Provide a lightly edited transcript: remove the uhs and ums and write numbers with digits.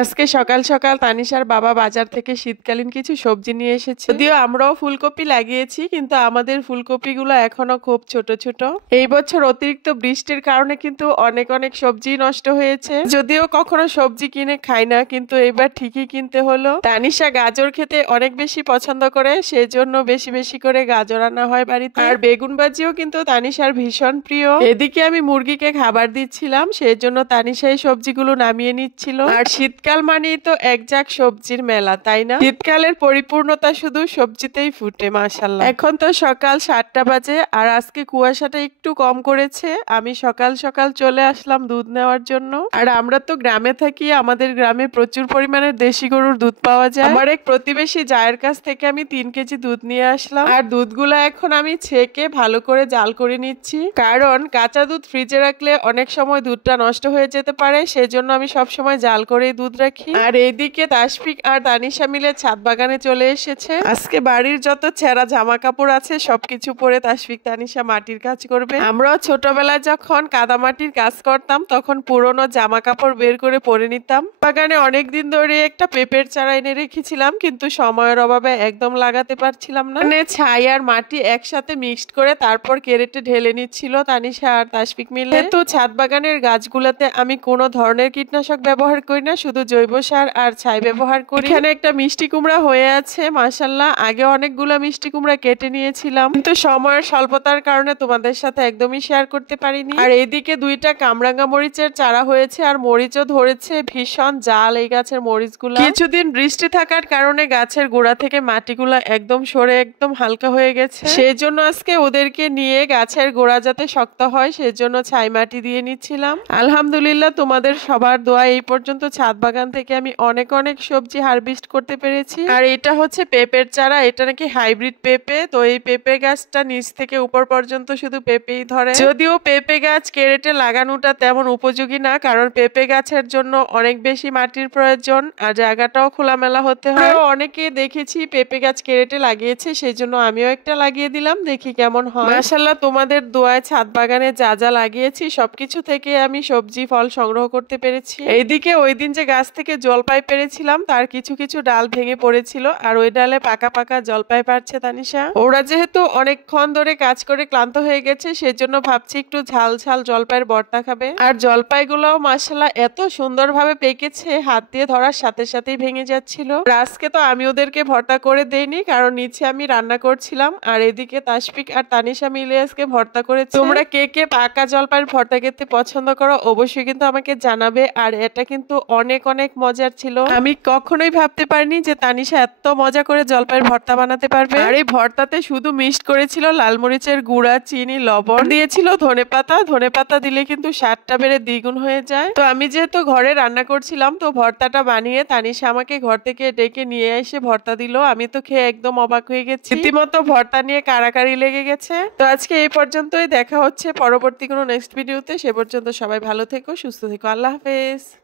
আজকে সকাল সকাল তানিশার বাবা বাজার থেকে শীতকালীন কিছু সবজি নিয়ে এসেছে। যদিও আমরাও ফুলকপি লাগিয়েছি, কিন্তু আমাদের ফুলকপিগুলো এখনো খুব ছোট ছোট। এই বছর অতিরিক্ত বৃষ্টির কারণে কিন্তু অনেক অনেক সবজি নষ্ট হয়েছে। যদিও কখনো সবজি কিনে খাই না, কিন্তু এবার ঠিকই কিনতে হলো। তানিশা গাজর খেতে অনেক বেশি পছন্দ করে, সেজন্য বেশি বেশি করে গাজর আনা হয় বাড়িতে। আর বেগুন ভাজিও কিন্তু তানিশার ভীষণ প্রিয়। এদিকে আমি মুরগিকে খাবার দিচ্ছিলাম, সেজন্য তানিশা এই সবজিগুলো নামিয়ে নিচ্ছিল। আর শীতকাল মানেই তো একঝাঁক সবজির মেলা, তাই না? শীতকালের পরিপূর্ণতা শুধু সবজিতেই ফুটে। মাশাআল্লাহ। এখন তো সকাল 7টা বাজে, আর আজকে কুয়াশাটা একটু কম করেছে। আমি সকাল সকাল চলে আসলাম দুধ নেওয়ার জন্য। আর আমরা তো গ্রামে থাকি, আমাদের গ্রামে প্রচুর পরিমাণে দেশি গরুর দুধ পাওয়া যায়। আমার এক প্রতিবেশী জায়ের কাছ থেকে আমি 3 কেজি দুধ নিয়ে আসলাম। আর দুধগুলো এখন আমি ছেঁকে ভালো করে জাল করে নিচ্ছি, কারণ কাঁচা দুধ ফ্রিজে রাখলে অনেক সময় দুধটা নষ্ট হয়ে যেতে পারে। সেজন্য আমি সবসময় জাল করে দুধ রাখি। আর এইদিকে তাসফিক আর তানিশা মিলে ছাদ বাগানে চলে এসেছে। আজকে বাড়ির যত ছেঁড়া জামা কাপড় আছে সবকিছু পরে তাসফিক তানিশা মাটির কাজ করবে। আমরাও ছোটবেলায় যখন কাদামাটির কাজ করতাম, তখন পুরোনো জামা কাপড় বের করে পরে নিতাম। বাগানে অনেকদিন ধরে একটা পেঁপের চারা এনে রেখেছিলাম, কিন্তু সময়ের অভাবে একদম লাগাতে পারছিলাম না। মানে ছাই আর মাটি একসাথে মিক্সড করে তারপর কেরেটে ঢেলে নিচ্ছিল তানিশা আর তাসফিক মিলে। তো ছাদ বাগানের গাছগুলোতে আমি কোনো ধরনের কীটনাশক ব্যবহার করি না, শুধু জৈব সার আর ছাই ব্যবহার করি। এখানে একটা মিষ্টি কুমড়া হয়ে আছে মাশাআল্লাহ। আগে অনেকগুলো মিষ্টি কুমড়া কেটে নিয়েছিলাম, কিন্তু সময়ের স্বল্পতার কারণে তোমাদের সাথে একদমই শেয়ার করতে পারিনি। আর এইদিকে 2টা কামরাঙ্গা মরিচের চারা হয়েছে, আর মরিচও ধরেছে। ভীষণ জাল এই গাছের মরিচগুলো। কিছুদিন বৃষ্টি থাকার কারণে গাছের গোড়া থেকে মাটিগুলো একদম সরে একদম হালকা হয়ে গেছে। সেই জন্য আজকে ওদেরকে নিয়ে গাছের গোড়া যাতে শক্ত হয় সেজন্য ছাই মাটি দিয়ে নিচ্ছিলাম। আলহামদুলিল্লাহ, তোমাদের সবার দোয়া এই পর্যন্ত ছাদ বাগান থেকে আমি অনেক অনেক সবজি হারভেস্ট করতে পেরেছি। আর এটা হচ্ছে পেঁপের চারা, এটা নাকি হাইব্রিড পেঁপে। তো এই পেঁপে গাছটা নিচ থেকে উপর পর্যন্ত শুধু পেঁপেই ধরে। যদিও পেঁপে গাছ কেরেটে লাগানোটা তেমন উপযোগী না, কারণ পেঁপে গাছের জন্য অনেক বেশি মাটির প্রয়োজন, আর জায়গাটাও খোলামেলা হতে হয়। অনেকে দেখেছি পেঁপে গাছ কেরেটে লাগিয়েছে, সেই জন্য আমিও একটা লাগিয়ে দিলাম, দেখি কেমন হয়। মাশাআল্লাহ, তোমাদের দোয়ায় ছাদ বাগানে যা যা লাগিয়েছি সবকিছু থেকে আমি সবজি ফল সংগ্রহ করতে পেরেছি। এইদিকে ওই দিন যে গাছ থেকে জলপাই পেরেছিলাম, তার কিছু কিছু ডাল ভেঙে পড়েছিল, আর ওই ডালে পাকা পাকা জলপাই পারছে তানিশা। ওরা যেহেতু অনেকক্ষণ ধরে কাজ করে ক্লান্ত হয়ে গেছে, সেজন্য ভাবছি একটু ঝাল ঝাল জলপাইয়ের ভর্তা খাবে। আর জলপাইগুলোও মাশাআল্লাহ এত সুন্দরভাবে পেকেছে, হাত দিয়ে ধরার সাথে সাথেই ভেঙে যাচ্ছিল। আজকে তো আমি ওদেরকে ভর্তা করে দেইনি, কারণ নিচে আমি রান্না করছিলাম। আর এদিকে তাসফিক আর তানিশা মিলে আজকে ভর্তা করেছে। তোমরা কে কে পাকা জলপাইয়ের ভর্তা খেতে পছন্দ করো অবশ্যই কিন্তু আমাকে জানাবে। আর এটা কিন্তু অনেক অনেক মজার ছিল। আমি কখনোই ভাবতে পারিনি যে তানিশা এত মজা করে জলপাইয়ের ভর্তা বানাতে পারবে। আর এই ভর্তাতে শুধু মিক্সড করেছিল লাল মরিচের গুঁড়া, চিনি, লবণ, দিয়েছিল ধনেপাতা। ধনেপাতা দিলে কিন্তু স্বাদটা বেড়ে দ্বিগুণ হয়ে যায়। তো আমি যেহেতু ঘরে রান্না করছিলাম, তো ভর্তাটা বানিয়ে তানিশা আমাকে ঘর থেকে ডেকে নিয়ে এসে ভর্তা দিল। আমি তো খেয়ে একদম অবাক হয়ে গেছি। রীতিমতো ভর্তা নিয়ে কারাকারি লেগে গেছে। তো আজকে এই পর্যন্তই, দেখা হচ্ছে পরবর্তী কোনো নেক্সট ভিডিওতে। সে পর্যন্ত সবাই ভালো থেকো, সুস্থ থেকো। আল্লাহ হাফেজ।